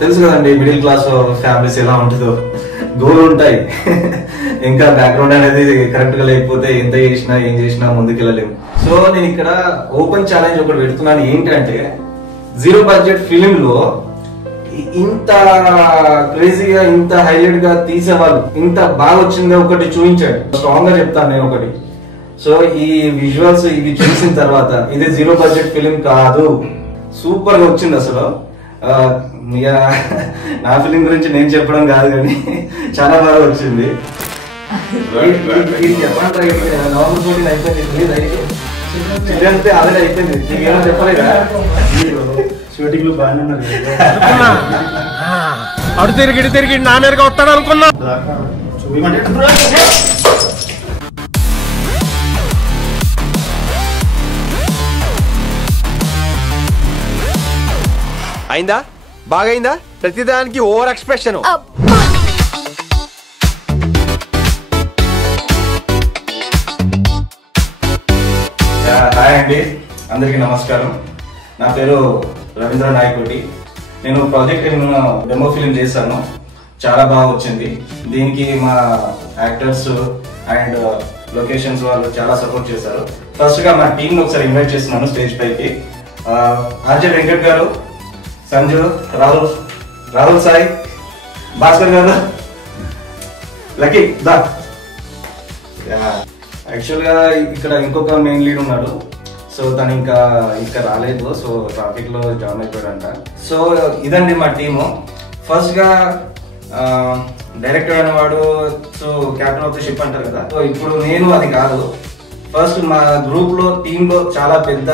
తెలుసు కదండి middle class families ఎలా ఉంటుందో, గోల్ ఉంటాయి. ఇంకా బ్యాక్గ్రౌండ్ అనేది కరెక్ట్ గా లేకపోతే ఎంత చేసినా ఏం చేసినా ముందుకెళ్ళలేము. సో నేను ఇక్కడ ఓపెన్ ఛాలెంజ్ ఒకటి పెడుతున్నాను. ఏంటంటే జీరో బడ్జెట్ ఫిలిం లో ఇంత క్రేజీగా ఇంత హైలైట్ గా తీసేవాళ్ళు ఇంత బాగా వచ్చిందో ఒకటి చూపించాడు. స్ట్రాంగ్ గా చెప్తాను నేను ఒకటి. సో ఈ విజువల్స్ ఇవి చూసిన తర్వాత ఇది జీరో బడ్జెట్ ఫిలిం కాదు, సూపర్ గా వచ్చింది అసలు. నా ఫిలిం గురించి నేను చెప్పడం కాదు కానీ చాలా బాగా వచ్చింది. నవంబర్ 14 అయిపోయింది, చిల్డ్రన్స్ డే ఆల్రెడీ అయిపోయింది. నీకేమో చెప్పలేదా? షూటింగ్ లో బాగానే అడు తిరిగి తిరిగి నా మీదగా వస్తాడు అనుకున్నా. అయిందా? బాగైందా? ప్రతిదానికి ఓవర్ ఎక్స్ప్రెషన్. హాయ్ అండి, అందరికీ నమస్కారం. నా పేరు రవీంద్ర నాయకోటి. నేను ప్రాజెక్ట్ డెమో ఫిలిం చేశాను, చాలా బాగా వచ్చింది. దీనికి మా యాక్టర్స్ అండ్ లొకేషన్స్ వాళ్ళు చాలా సపోర్ట్ చేశారు. ఫస్ట్ గా మా టీమ్ ఒకసారి ఇన్వైట్ చేస్తున్నాను స్టేజ్ పైకి. ఆర్జే వెంకట్ గారు, సంజు, రాహుల్ సాయి, భాస్కర్ గారు, లక్కీ దా. యాక్చువల్ గా ఇక్కడ ఇంకొక మెయిన్ లీడ్ ఉన్నాడు. సో తను ఇంకా రాలేదు. సో ట్రాఫిక్ లో జామ్ అయిపోయాడంట. సో ఇదండి మా టీము. ఫస్ట్ గా డైరెక్టర్ అనేవాడు so captain of the ship అంటారు కదా. సో ఇప్పుడు నేను అది కాదు. ఫస్ట్ మా గ్రూప్ లో టీమ్ లో చాలా పెద్ద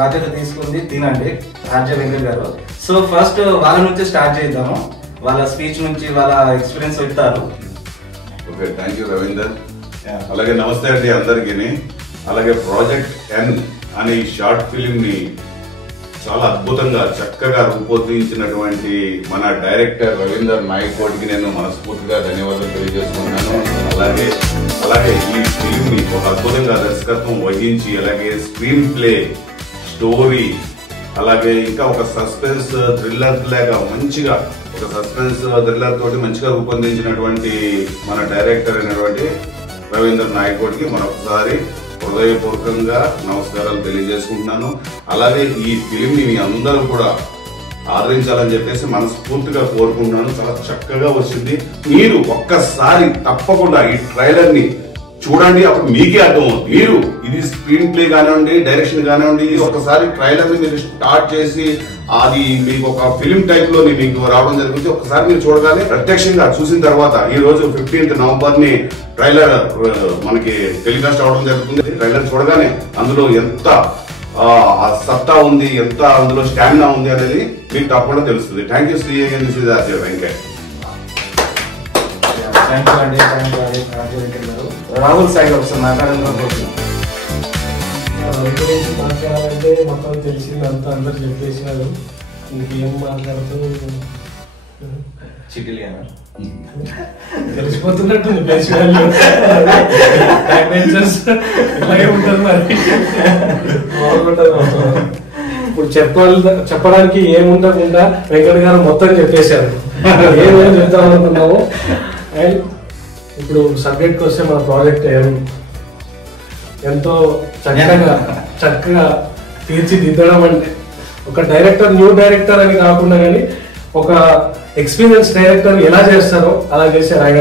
బాధ్యత తీసుకుంది తినండి ఆర్జే వెంకట్ గారు. సో ఫస్ట్ వాళ్ళ నుంచి స్టార్ట్ చేద్దాము. వాళ్ళ స్పీచ్ నుంచి వాళ్ళ ఎక్స్పీరియన్స్ చెప్తారు. Okay, thank you Ravinder. అలాగే నమస్తే అండి అందరికీ. అలాగే ప్రాజెక్ట్ ఎన్ అనే ఈ షార్ట్ ఫిలిం ని చాలా అద్భుతంగా చక్కగా రూపొందించినటువంటి మన డైరెక్టర్ రవీందర్ నాయకోటికి నేను మనస్ఫూర్తిగా ధన్యవాదాలు తెలియజేసుకున్నాను. అలాగే ఈ ఫిలిం ని ఒక అద్భుతంగా దర్శకత్వం వహించి అలాగే స్క్రీన్ ప్లే, స్టోరీ, అలాగే ఇంకా ఒక సస్పెన్స్ థ్రిల్లర్ లాగా మంచిగా ఒక సస్పెన్స్ థ్రిల్లర్ తోటి మంచిగా రూపొందించినటువంటి మన డైరెక్టర్ అయినటువంటి రవీందర్ నాయకోటికి మరొకసారి హృదయపూర్వకంగా నమస్కారాలు తెలియజేసుకుంటున్నాను. అలాగే ఈ ఫిలిం ని మీ అందరూ కూడా ఆదరించాలని చెప్పేసి మనస్ఫూర్తిగా కోరుకుంటున్నాను. చాలా చక్కగా వచ్చింది. మీరు ఒక్కసారి తప్పకుండా ఈ ట్రైలర్ ని చూడండి, అప్పుడు మీకే అర్థమవుతుంది. మీరు ఇది స్క్రీన్ ప్లే కానివ్వండి, డైరెక్షన్ కానివ్వండి, ఒకసారి ట్రైలర్ ని మీరు స్టార్ట్ చేసి అది మీకు ఒక ఫిలిం టైప్ లో మీకు రావడం జరుగుతుంది. ఒకసారి మీరు చూడగానే ప్రత్యక్షంగా చూసిన తర్వాత ఈ రోజు 15th నవంబర్ ని ట్రైలర్ మనకి టెలికాస్ట్ అవడం జరుగుతుంది. ట్రైలర్ చూడగానే అందులో ఎంత సత్తా ఉంది, ఎంత అందులో స్టామినా ఉంది అనేది మీకు తప్పకుండా తెలుస్తుంది. Thank you Shri Venkat. రాహుల్ సాయి ఒకసారి మాట్లాడాలంటే మొత్తం తెలిసిందంతా అందరు చెప్పేసినారు. ఇంకేం మాట్లాడుతూ చిటిలి తెలిసిపోతున్నట్టుంది. ఇలాగే ఉంటుంది మరి. ఇప్పుడు చెప్పడానికి ఏముండకుండా వెంకట గారు మొత్తం చెప్పేశారు. ఏమేమి చెప్తాం అనుకున్నాము. అండ్ ఇప్పుడు సబ్జెక్ట్కి వస్తే మన ప్రాజెక్ట్ ఎంతో చక్కగా తీర్చిదిద్దడం అంటే ఒక డైరెక్టర్ న్యూ డైరెక్టర్ అని కాకుండా కానీ ఒక ఎక్స్పీరియన్స్ డైరెక్టర్ ఎలా చేస్తారో అలా చేశారు. ఆయన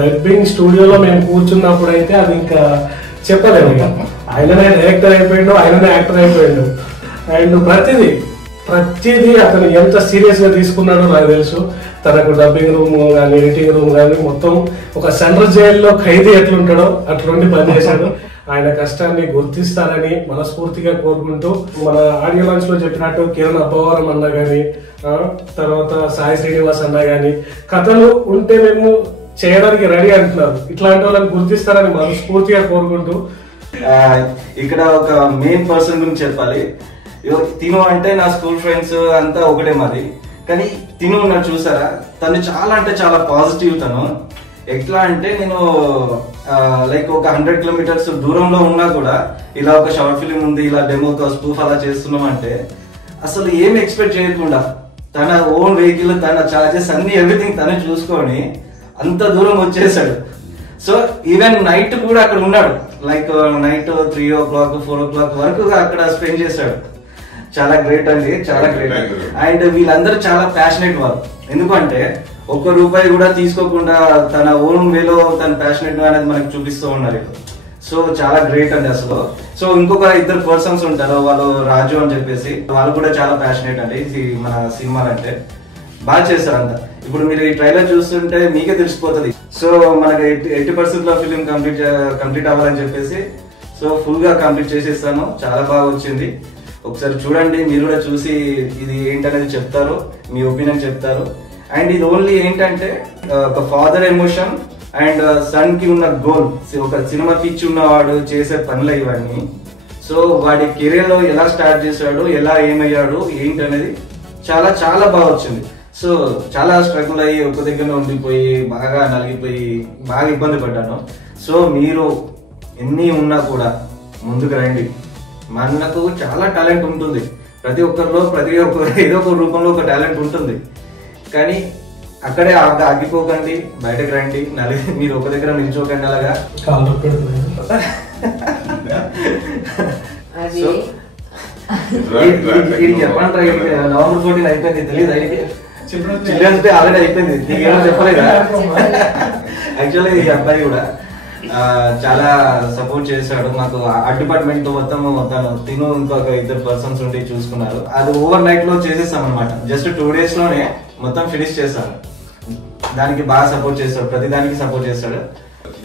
డబ్బింగ్ స్టూడియోలో మేము కూర్చున్నప్పుడు అయితే అది ఇంకా చెప్పలేము. ఆయననే డైరెక్టర్ అయిపోయాడు, ఆయననే యాక్టర్ అయిపోయాడు. అండ్ ప్రతిదీ అతను ఎంత సీరియస్ గా తీసుకున్నాడో నాకు తెలుసు. తనకు డబ్బింగ్ రూమ్ కానీ, ఎడిటింగ్ రూమ్ కానీ మొత్తం ఒక సెంట్రల్ జైల్లో ఖైదీ ఎట్లుంటాడో అట్లుండి పనిచేశాడు. ఆయన కష్టాన్ని గుర్తిస్తారని మనస్ఫూర్తిగా కోరుకుంటూ, మన ఆడియో లాంచ్ లో చెప్పినట్టు కిరణ్ అబ్బవరం అన్న గాని, తర్వాత సాయి శ్రీనివాస్ అన్న గాని కథలు ఉంటే మేము చేయడానికి రెడీ అంటున్నారు. ఇట్లాంటి వాళ్ళని గుర్తిస్తారని మనస్ఫూర్తిగా కోరుకుంటూ, ఇక్కడ ఒక మెయిన్ పర్సన్ గురించి చెప్పాలి. తిను అంటే నా స్కూల్ ఫ్రెండ్స్ అంతా ఒకటే మరి. కానీ తిను ఉన్నాడు చూసారా, తను చాలా అంటే చాలా పాజిటివ్. తను ఎట్లా అంటే నేను లైక్ ఒక 100 కిలోమీటర్స్ దూరంలో ఉన్నా కూడా ఇలా ఒక షార్ట్ ఫిలిం ఉంది, ఇలా డెమో స్పూఫ్ అలా చేస్తున్నాం అంటే అసలు ఏం ఎక్స్పెక్ట్ చేయకుండా తన ఓన్ వెహికల్, తన చార్జెస్ అన్ని ఎవ్రీథింగ్ తను చూసుకొని అంత దూరం వచ్చేసాడు. సో ఈవెన్ నైట్ కూడా అక్కడ ఉన్నాడు. లైక్ నైట్ 3 o'clock 4 o'clock వరకు అక్కడ స్పెండ్ చేశాడు. చాలా గ్రేట్ అండి, చాలా గ్రేట్. అండ్ వీళ్ళందరూ చాలా ప్యాషనేట్ వాళ్ళు. ఎందుకంటే ₹1 కూడా తీసుకోకుండా తన ఓన్ వేలో తన ప్యాషనేట్ అనేది మనకి చూపిస్తూ ఉన్నారు. సో చాలా గ్రేట్ అండి అసలు. సో ఇంకొక 2 పర్సన్స్ ఉంటారు, వాళ్ళు రాజు అని చెప్పేసి, వాళ్ళు కూడా చాలా ప్యాషనేట్ అండి మన సినిమాలు అంటే. బాగా చేస్తారు అంతా. ఇప్పుడు మీరు ఈ ట్రైలర్ చూస్తుంటే మీకే తెలిసిపోతుంది. సో మనకి 80% లో ఫిలిం కంప్లీట్ అవ్వాలని చెప్పేసి సో ఫుల్ గా కంప్లీట్ చేసేస్తాను. చాలా బాగా వచ్చింది. ఒకసారి చూడండి, మీరు కూడా చూసి ఇది ఏంటనేది చెప్తారు, మీ ఒపీనియన్ చెప్తారు. అండ్ ఇది ఓన్లీ ఏంటంటే ఒక ఫాదర్ ఎమోషన్ అండ్ సన్ కి ఉన్న గోల్, ఒక సినిమా పిచ్చి ఉన్నవాడు చేసే పనులు ఇవన్నీ. సో వాడి కెరీర్ లో ఎలా స్టార్ట్ చేశాడు, ఎలా ఏమయ్యాడు ఏంటి అనేది చాలా చాలా బాగా వచ్చింది. సో చాలా స్ట్రగుల్ అయ్యి ఒక దగ్గర ఉండిపోయి బాగా నలిగిపోయి బాగా ఇబ్బంది పడ్డాను. సో మీరు ఎన్ని ఉన్నా కూడా ముందుకు రండి. మనకు చాలా టాలెంట్ ఉంటుంది, ప్రతి ఒక్కరిలో ఏదో ఒక రూపంలో ఒక టాలెంట్ ఉంటుంది. కానీ అక్కడే ఆగిపోకండి, బయటకు రండి. మీరు ఒక దగ్గర నిల్చోకండి అలాగా. చెప్పండి, నవంబర్ 14 అయిపోయింది, తెలియదు. చిల్డ్రన్స్ డే ఆల్రెడీ అయిపోయింది, నీకేమో చెప్పలేదా? యాక్చువల్లీ ఈ అబ్బాయి కూడా చాలా సపోర్ట్ చేశాడు మాకు. ఆ డిపార్ట్మెంట్ మొత్తం తిను ఇంకొక 2 పర్సన్స్ ఉండి చూసుకున్నారు. అది ఓవర్ నైట్ లో చేసేసాం అనమాట. జస్ట్ 2 days లోనే మొత్తం ఫినిష్ చేశాను. దానికి బాగా సపోర్ట్ చేస్తాడు, ప్రతి దానికి సపోర్ట్ చేస్తాడు.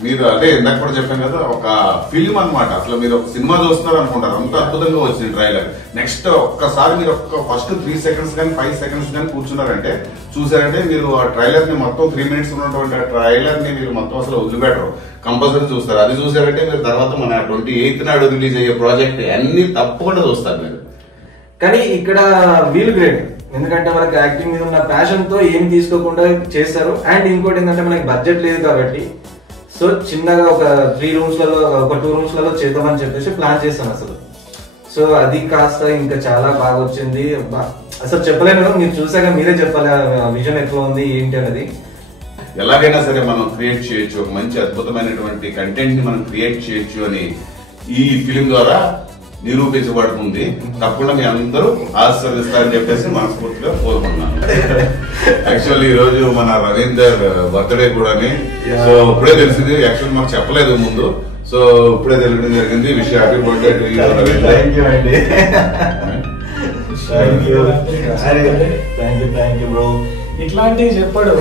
మీరు అదే ఇందాక కూడా చెప్పాను కదా, ఒక ఫిల్మ్ అన్నమాట. అసలు మీరు ఒక సినిమా చూస్తున్నారు అనుకుంటారు, అంత అద్భుతంగా వచ్చింది ట్రైలర్. నెక్స్ట్ ఒక్కసారి మీరు ఫస్ట్ 3 seconds కానీ 5 seconds కానీ కూర్చున్నారంటే, చూసారంటే మీరు ఆ ట్రైలర్ ని మొత్తం 3 minutes ఉన్నటువంటి ఆ ట్రైలర్ ని మీరు మొత్తం అసలు వదిలిపెట్టరు, కంపల్సరీ చూస్తారు. అది చూసారంటే మీరు తర్వాత మన 28th నాడు రిలీజ్ అయ్యే ప్రాజెక్ట్ అన్ని తప్పకుండా చూస్తారు మీరు. కానీ ఇక్కడ వీళ్ళు గ్రేట్, ఎందుకంటే మనకి యాక్టింగ్ మీద ఉన్న ప్యాషన్ తో ఏం తీసుకోకుండా చేస్తారు. అండ్ ఇంకోటి ఏంటంటే మనకి బడ్జెట్ లేదు కాబట్టి సో చిన్నగా ఒక 2 rooms లలో చేద్దామని చెప్పేసి ప్లాన్ చేస్తాను అసలు. సో అది కాస్త ఇంకా చాలా బాగా వచ్చింది. అసలు చెప్పలేను, మీరు చూసాక మీరే చెప్పాలి విజన్ ఎట్లా ఉంది ఏంటి అనేది. ఎలాగైనా సరే మనం క్రియేట్ చేయొచ్చు, ఒక మంచి అద్భుతమైనటువంటి కంటెంట్ ని మనం క్రియేట్ చేయొచ్చు అని ఈ ఫిలిం ద్వారా నిరూపించబడుతుంది. తప్పకుండా మీ అందరూ ఆశీర్వదిస్తారని చెప్పేసి మనస్ఫూర్తిగా కోరుకుంటున్నాను. యాక్చువల్లీ ఈ రోజు మన రవీందర్ బర్త్డే కూడా, సో ఇప్పుడే తెలిసింది. యాక్చువల్లీ మాకు చెప్పలేదు ముందు, సో ఇప్పుడే తెలియడం జరిగింది. Wish happy birthday to you Ravinder. ఇట్లాంటివి చెప్పాడు,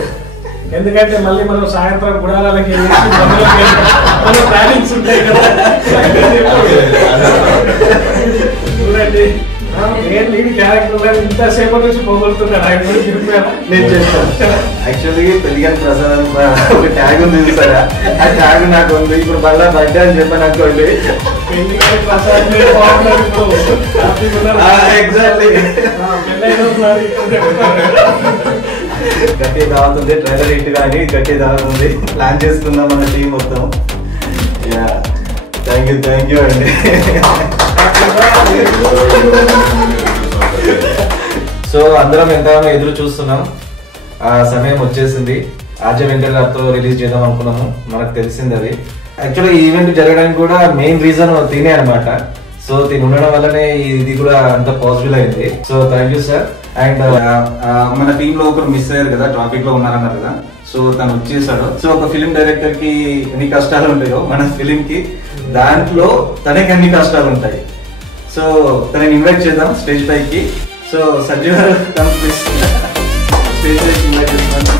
ఎందుకంటే మళ్ళీ మనం సాయంత్రం గుడాలకి ప్లానింగ్స్ ఉంటాయి కదా. చూడండి, క్యారెక్టర్ ఇంతసేపటి నుంచి పోగొడుతున్నాడు ఆయన. నేను చేస్తాను. యాక్చువల్లీ పెళ్లిగాని ప్రసాద్ ఒక ట్యాగ్ ఉంది చూసారా, ఆ ట్యాగ్ నాకు ఉంది. ఇప్పుడు మళ్ళా బర్త్డే అని చెప్పాను అనుకోండి. పెళ్లిగాని ప్రసాద్ ఎగ్జాక్ట్లీ గట్టి దావుతుంది. ట్రైలర్ హిట్ కానీ గట్టి దావుతుంది. ప్లాన్ చేసుకుందాం మన టీం మొత్తం. థ్యాంక్ యూ అండి. సో అందరం ఎంతగానో ఎదురు చూస్తున్నాం, ఆ సమయం వచ్చేసింది. ఆర్జే వెంకట్ గారితో రిలీజ్ చేద్దాం అనుకున్నాము, మనకు తెలిసింది అది. యాక్చువల్లీ ఈ ఈవెంట్ జరగడానికి కూడా మెయిన్ రీజన్ తినే అనమాట. సో తిని ఉండడం వల్లనే ఇది కూడా అంత పాసిబుల్ అయింది. So thank you sir. And మన టీమ్ లో ఒకరు మిస్ అయ్యారు కదా, ట్రాఫిక్ లో ఉన్నారన్నారు కదా, సో తను వచ్చేసాడు. సో ఒక ఫిలిం డైరెక్టర్ కి ఎన్ని కష్టాలు ఉంటాయో మన ఫిలిం కి, దాంట్లో తనకి అన్ని కష్టాలు ఉంటాయి. సో తనని ఇన్వైట్ చేద్దాం స్టేజ్ పైకి. సో సంజయ్ గారు స్టేజ్ పైకి ఇన్వైట్ చేస్తాను.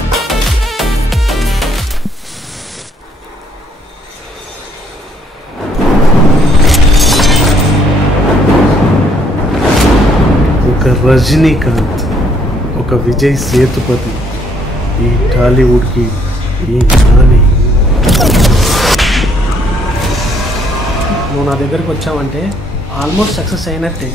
ఒక రజనీకాంత్, ఒక విజయ్ సేతుపతి ఈ టాలీవుడ్కి ఈ జానీ. నువ్వు నా దగ్గరకు వచ్చావంటే ఆల్మోస్ట్ సక్సెస్ అయినట్టే.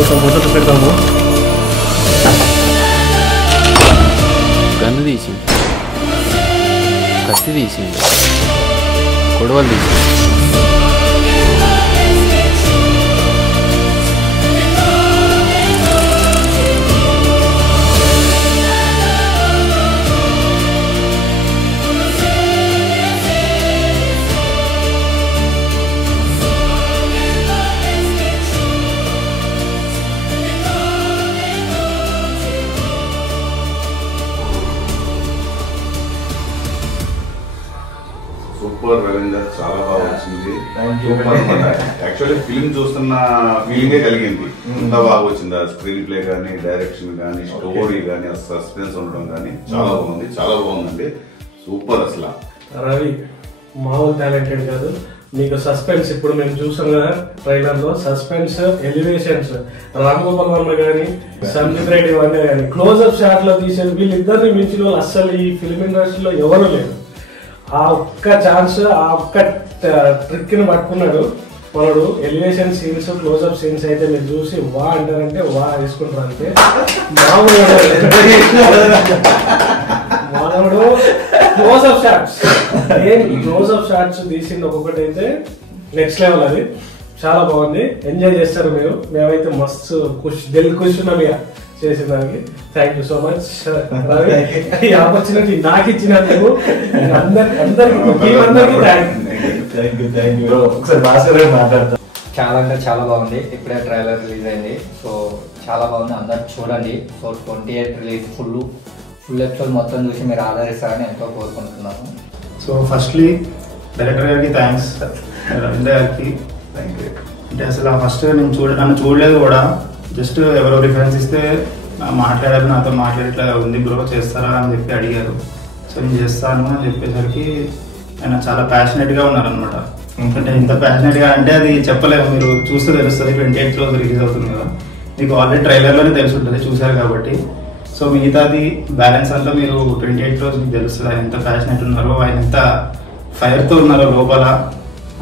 మొదలు పెడతాము. గన్ను తీసింది, కత్తి తీసింది, కొడవలు తీసింది. సూపర్ రవీందర్, చాలా బాగా వచ్చింది. యాక్చువల్లీ ఫిల్మ్ చూస్తున్న ఫీలింగే కలిగింది. అంతా బాగా వచ్చింది. ఆ స్క్రీన్ ప్లే కానీ, డైరెక్షన్ కానీ, స్టోరీ కానీ, ఆ సస్పెన్స్ ఉండడం కానీ చాలా బాగుంది. చాలా బాగుందండి. సూపర్. అసలు రవి మామూలు టాలెంటెడ్ కాదు. మీకు సస్పెన్స్ ఇప్పుడు మేము చూసాం కదా ట్రైలర్ లో, సస్పెన్స్ ఎలివేషన్స్ రామ్ గోపాల్ వర్మ గానీ, సంజిత్ రెడ్డి వండే గానీ క్లోజ్అప్ షాట్ లో తీసేది వీళ్ళిద్దరిని మించిన వాళ్ళు అస్సలు ఈ ఫిల్మ్ ఇండస్ట్రీలో ఎవరు లేరు. ఆ ఒక్క ఛాన్స్, ఆ ఒక్క ట్రిక్ ని పట్టుకున్నాడు మనడు. ఎలివేషన్ సీన్స్, క్లోజ్అప్ సీన్స్ అయితే మీరు చూసి వా అంటారంటే వా వేసుకుంటారు. అంతే మానవుడు క్లోజ్అప్ షాట్స్, క్లోజ్అప్ షాట్స్ తీసింది ఒక్కొక్కటి అయితే నెక్స్ట్ లెవెల్. అది చాలా బాగుంది. ఎంజాయ్ చేస్తారు మీరు. మేమైతే మస్తు దిల్ ఖుష్ ఉన్నాం ఇక చేసిన దానికి. Thank you so much Ravi. ఈ ఆపర్చునిటీ నాకు ఇచ్చినందుకు చాలా అంటే చాలా బాగుంది. ఇప్పుడే ట్రైలర్ రిలీజ్ అయింది. సో చాలా బాగుంది, అందరు చూడండి. సో 28 రిలీజ్ ఫుల్ ఎపిసోడ్ మొత్తం చూసి మీరు ఆదరిస్తారని ఎంతో కోరుకుంటున్నాను. సో ఫస్ట్లీ డైరెక్టర్ గారికి థ్యాంక్స్, రవీంద్ర గారికి. అంటే అసలు ఫస్ట్ నన్ను చూడలేదు కూడా, జస్ట్ ఎవరో రిఫరెన్స్ ఇస్తే మాట్లాడారు, నాతో మాట్లాడేట్లా ఉంది బ్రో చేస్తారా అని చెప్పి అడిగారు. సో నేను చేస్తాను అని చెప్పేసరికి ఆయన చాలా ప్యాషనెట్గా ఉన్నారనమాట. ఎందుకంటే ఇంత ప్యాషనెట్గా అంటే అది చెప్పలేము, మీరు చూస్తే తెలుస్తుంది. 28 రోజు రిలీజ్ అవుతుంది కదా, మీకు ఆల్రెడీ ట్రైలర్లోనే తెలిసి ఉంటుంది, చూశారు కాబట్టి. సో మిగతాది బ్యాలెన్స్ అంతా మీరు 28 రోజు మీకు తెలుస్తుంది ఆయన ఎంత ప్యాషనెట్ ఉన్నారో, ఆయన ఎంత ఫైర్తో ఉన్నారో లోపల.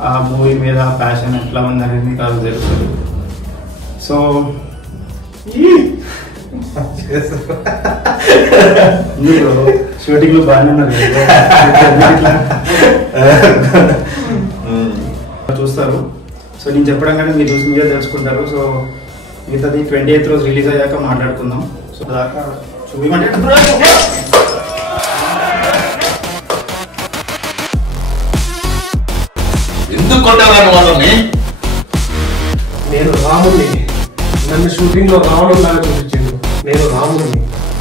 ఆ మూవీ మీద ప్యాషన్ ఎట్లా ఉందనేది మీకు అది తెలుస్తుంది. సో షూటింగ్ లో బాగానే ఉన్నారు, చూస్తారు. సో నేను చెప్పడం కానీ మీరు చూసి మీరే తెలుసుకుంటారు. సో మిగతాది 28 రోజు రిలీజ్ అయ్యాక మాట్లాడుకుందాం. సో దాకా చూపించమంటే ఎందుకు కొట్టాలని వాళ్ళని? నేను రాముడిని, నన్ను షూటింగ్ లో రావడం లాగా చూపించిండు. నేను రాముడిని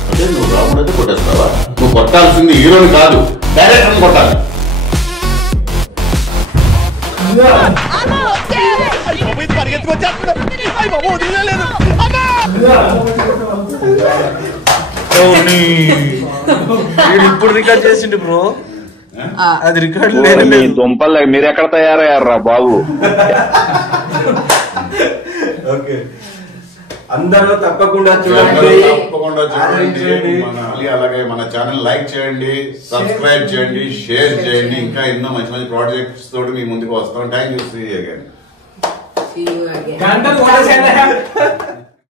అంటే నువ్వు రాముడు అయితే కొట్టేస్తావా? నువ్వు కొట్టాల్సింది హీరోని కాదు, డైరెక్టర్ని కొట్టాలి. ఇప్పుడు రికార్డ్ చేసిండు బ్రో, అది రికార్డ్ లేదు. మీ దుంపలు మీరు ఎక్కడ తయారయ్యారా బాబు? ఓకే, అందరూ తప్పకుండా చూడండి. అలాగే మన ఛానల్ లైక్ చేయండి, సబ్స్క్రైబ్ చేయండి, షేర్ చేయండి. ఇంకా ఎన్నో మంచి మంచి ప్రాజెక్ట్స్ తోటి మీ ముందుకు వస్తాం. Thank you. See you again.